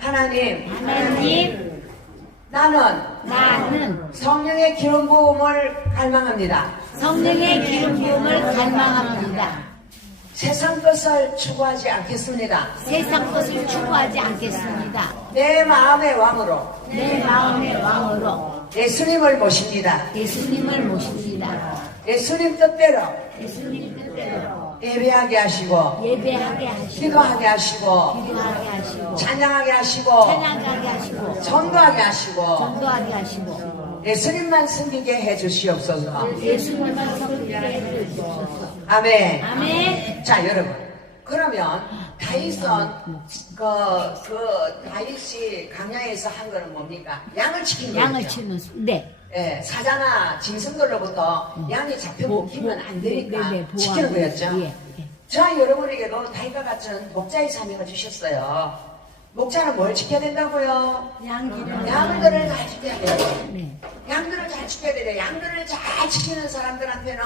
하나님, 하나님, 나는 나는 성령의 기름 부음을 갈망합니다. 성령의 기름 부음을 갈망합니다. 세상 것을 추구하지 않겠습니다. 세상 것을 추구하지 않겠습니다. 내 마음의 왕으로 내 마음의 왕으로 예수님을 모십니다. 예수님을 모십니다. 예수님 뜻대로 예수님 뜻대로 예배하게 하시고 예배하게 하시고 기도하게 하시고 기도하게 하시고 찬양하게 하시고 찬양하게 하시고 전도하게 하시고 전도하게 하시고 예수님만 섬기게 해 주시옵소서. 예수님만 섬기게 해주시옵소서. 아멘. 아멘. 자 여러분 그러면 다윗은 그, 그 다윗이 강야에서 한 거는 뭡니까? 양을 거죠. 양을 치는 수. 네. 예, 사자나 짐승들로부터 양이 잡혀 먹히면 안 되니까 네, 네, 지키는 보호하고. 거였죠. 예, 예. 저 여러분에게도 다윗과 같은 목자의 사명을 주셨어요. 목자는 뭘 지켜야 된다고요? 양기를 양들을 잘 지켜야 돼요. 네. 양들을 잘 지켜야 돼요. 양들을 잘 지키는 사람들한테는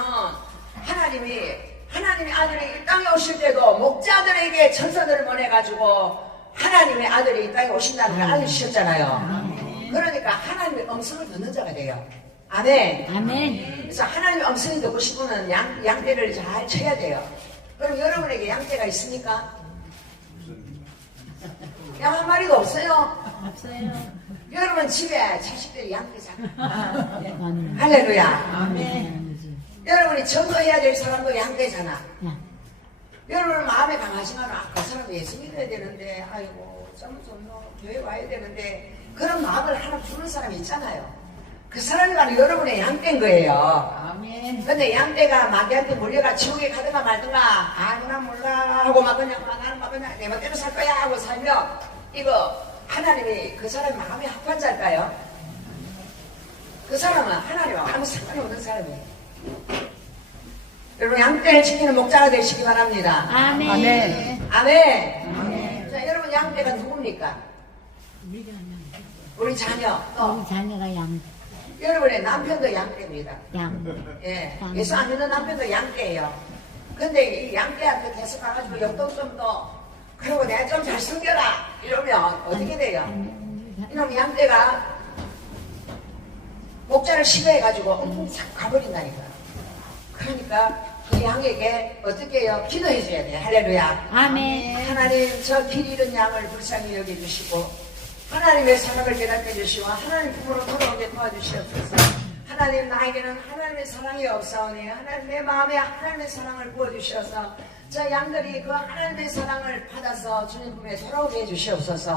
하나님이 하나님의 아들이 이 땅에 오실 때도 목자들에게 천사들을 보내가지고 하나님의 아들이 이 땅에 오신다는 걸 알려주셨잖아요. 그러니까 하나님의 음성을 듣는 자가 돼요. 아멘. 아멘. 그래서 하나님의 음성이 듣고 싶으면 양, 양떼를 잘 쳐야 돼요. 그럼 여러분에게 양떼가 있습니까? 양 한 마리도 없어요. 없어요. 여러분 집에 자식들이 양떼잖아. 아멘. 할렐루야. 아멘. 여러분이 전도해야 될 사람도 양떼잖아. 야, 여러분 마음에 강하지만 아, 그 사람 예수 믿어야 되는데 아이고 좀좀 교회 와야 되는데 그런 마음을 하나 주는 사람이 있잖아요. 그 사람이 바로 여러분의 양떼인 거예요. 아멘. 근데 양떼가 마귀한테 물려가 지옥에 가든가 말든가 아무나 몰라 하고 막 그냥 막 나는 막 그냥 내 멋대로 살 거야 하고 살면 이거 하나님이 그 사람 마음에 합판자일까요? 그 사람은 하나님과 아무 상관이 없는 사람이에요. 여러분 양떼를 지키는 목자가 되시기 바랍니다. 아멘. 아멘. 아멘. 자, 여러분 양떼가 누굽니까? 우리 자녀. 또 우리 자녀가 양, 여러분의 남편도 양떼입니다. 양. 예. 양. 예수 안 믿는 남편도 양떼예요. 근데 이 양떼한테 계속 가가지고 용돈 좀 더, 그리고 내가 좀 잘 숨겨라. 이러면 어떻게 돼요? 이놈 양떼가 목자를 싫어해가지고 엉뚱 싹 가버린다니까. 그러니까 그 양에게 어떻게 해요? 기도해 줘야 돼. 할렐루야. 아멘. 하나님 저 길 잃은 양을 불쌍히 여겨 주시고 하나님의 사랑을 깨닫게 해주시고 하나님 품으로 돌아오게 도와주시옵소서 하나님 나에게는 하나님의 사랑이 없사오니 하나님 내 마음에 하나님의 사랑을 부어 주셔서 저 양들이 그 하나님의 사랑을 받아서 주님 품에 돌아오게 해 주시옵소서